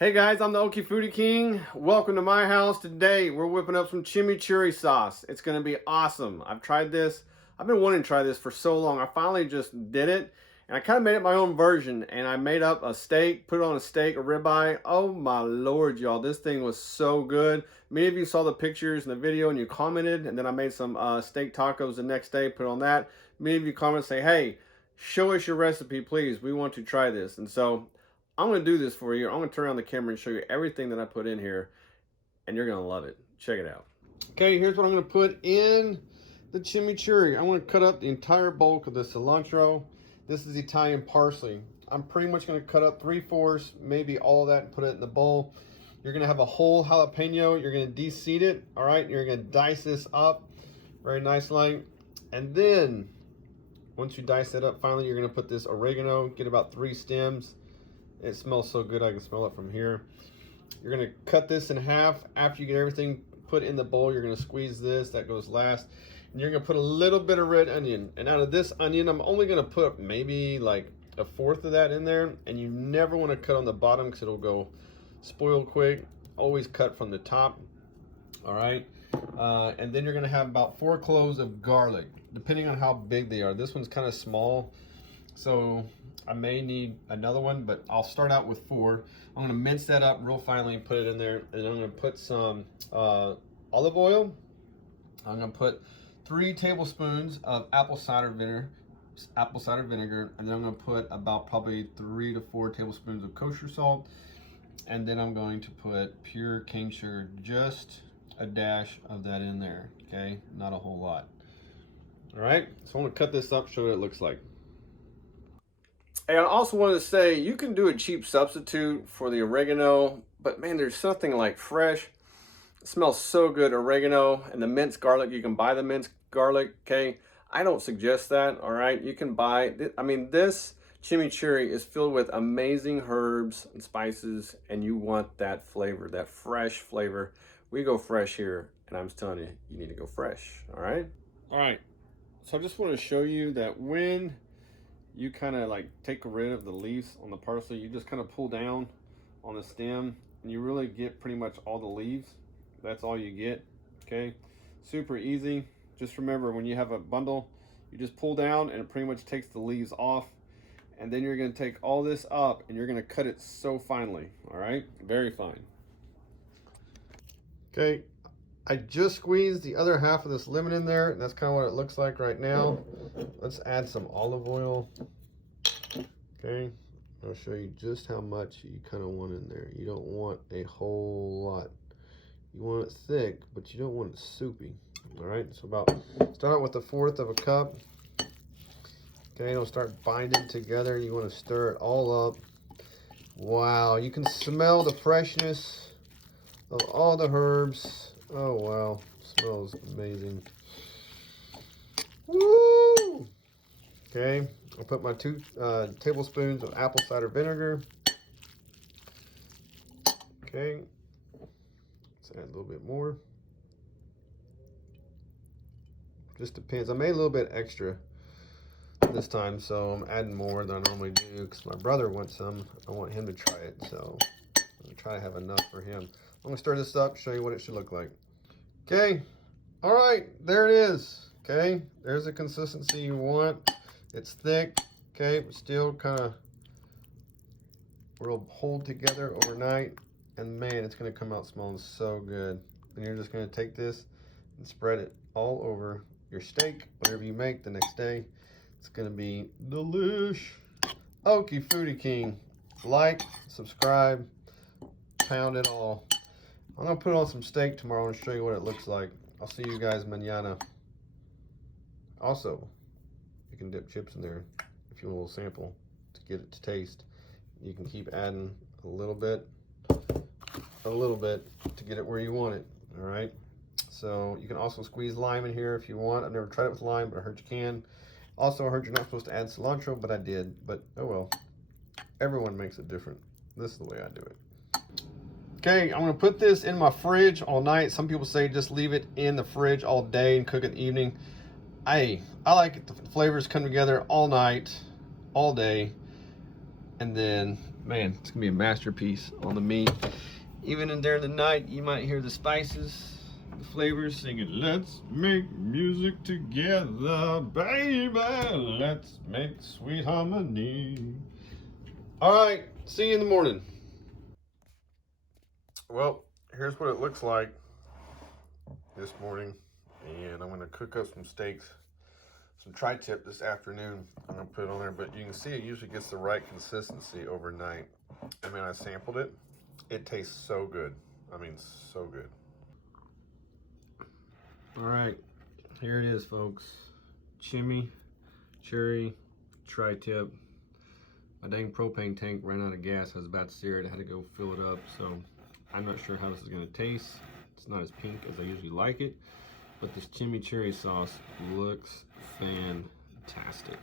Hey guys, I'm the Okie Foodie King. Welcome to my house. Today we're whipping up some chimichurri sauce. It's gonna be awesome. I've tried this. I've been wanting to try this for so long. I finally just did it, and I kind of made it my own version. And I made up a steak, put it on a steak, a ribeye. Oh my lord, y'all! This thing was so good. Many of you saw the pictures in the video and you commented, and then I made some steak tacos the next day. Put on that. Many of you commented say, "Hey, show us your recipe, please. We want to try this." And so I'm going to do this for you. I'm going to turn around the camera and show you everything that I put in here, and you're going to love it. Check it out. Okay, here's what I'm going to put in the chimichurri. I'm going to cut up the entire bulk of the cilantro. This is Italian parsley. I'm pretty much going to cut up 3/4, maybe all of that, and put it in the bowl. You're going to have a whole jalapeno. You're going to de-seed it, all right? You're going to dice this up very nicely. And then, once you dice it up, finally, you're going to put this oregano. Get about 3 stems. It smells so good, I can smell it from here. You're gonna cut this in half. After you get everything put in the bowl, you're gonna squeeze this, that goes last. And you're gonna put a little bit of red onion. And out of this onion, I'm only gonna put maybe like 1/4 of that in there. And you never wanna cut on the bottom because it'll go spoil quick. Always cut from the top, all right? And then you're gonna have about 4 cloves of garlic, depending on how big they are. This one's kind of small, so I may need another one, but I'll start out with 4. I'm gonna mince that up real finely and put it in there. And I'm gonna put some olive oil. I'm gonna put 3 tablespoons of apple cider vinegar, and then I'm gonna put about probably 3 to 4 tablespoons of kosher salt. And then I'm going to put pure cane sugar, just a dash of that in there, okay? Not a whole lot. All right, so I'm gonna cut this up, show you what it looks like. And I also wanted to say, you can do a cheap substitute for the oregano, but man, there's something like fresh. It smells so good, oregano, and the minced garlic. You can buy the minced garlic, okay? I don't suggest that, all right? You can buy, this chimichurri is filled with amazing herbs and spices, and you want that flavor, that fresh flavor. We go fresh here, and I'm just telling you, you need to go fresh, all right? All right, so I just want to show you that when you kind of like take rid of the leaves on the parsley, you just kind of pull down on the stem and you really get pretty much all the leaves. That's all you get, okay? Super easy. Just remember, when you have a bundle, you just pull down and it pretty much takes the leaves off. And then you're gonna take all this up and you're gonna cut it so finely, all right? Very fine. Okay, I just squeezed the other half of this lemon in there, and that's kind of what it looks like right now. Let's add some olive oil. Okay, I'll show you just how much you kind of want in there. You don't want a whole lot. You want it thick, but you don't want it soupy. All right, so start out with 1/4 of a cup. Okay, it'll start binding together. You want to stir it all up. Wow, you can smell the freshness of all the herbs. Oh wow, smells amazing. Woo! Okay, I'll put my 2 tablespoons of apple cider vinegar. Okay, let's add a little bit more. Just depends. I made a little bit extra this time, so I'm adding more than I normally do because my brother wants some. I want him to try it, so I'm gonna try to have enough for him. I'm gonna stir this up, show you what it should look like. Okay, all right, there it is. Okay, there's the consistency you want. It's thick, okay, but still kind of will hold together overnight. And man, it's gonna come out smelling so good. And you're just gonna take this and spread it all over your steak, whatever you make the next day. It's gonna be delish. Okie Foodie King. Like, subscribe, pound it all. I'm gonna put on some steak tomorrow and show you what it looks like. I'll see you guys mañana. Also, you can dip chips in there if you want a little sample to get it to taste. You can keep adding a little bit to get it where you want it, all right? So you can also squeeze lime in here if you want. I've never tried it with lime, but I heard you can. Also, I heard you're not supposed to add cilantro, but I did. But oh well, everyone makes it different. This is the way I do it. Okay, I'm gonna put this in my fridge all night. Some people say just leave it in the fridge all day and cook it in the evening. I like it, the flavors come together all night, all day, and then man, it's gonna be a masterpiece on the meat. Even in during the night, you might hear the spices, the flavors singing, let's make music together, baby, let's make sweet harmony. All right, see you in the morning. Well, here's what it looks like this morning, and I'm gonna cook up some steaks, some tri-tip this afternoon. I'm gonna put it on there, but you can see it usually gets the right consistency overnight. I mean, I sampled it. It tastes so good. I mean, so good. All right, here it is, folks. Chimichurri tri-tip. My dang propane tank ran out of gas. I was about to sear it. I had to go fill it up, so I'm not sure how this is gonna taste. It's not as pink as I usually like it, but this chimichurri sauce looks fantastic.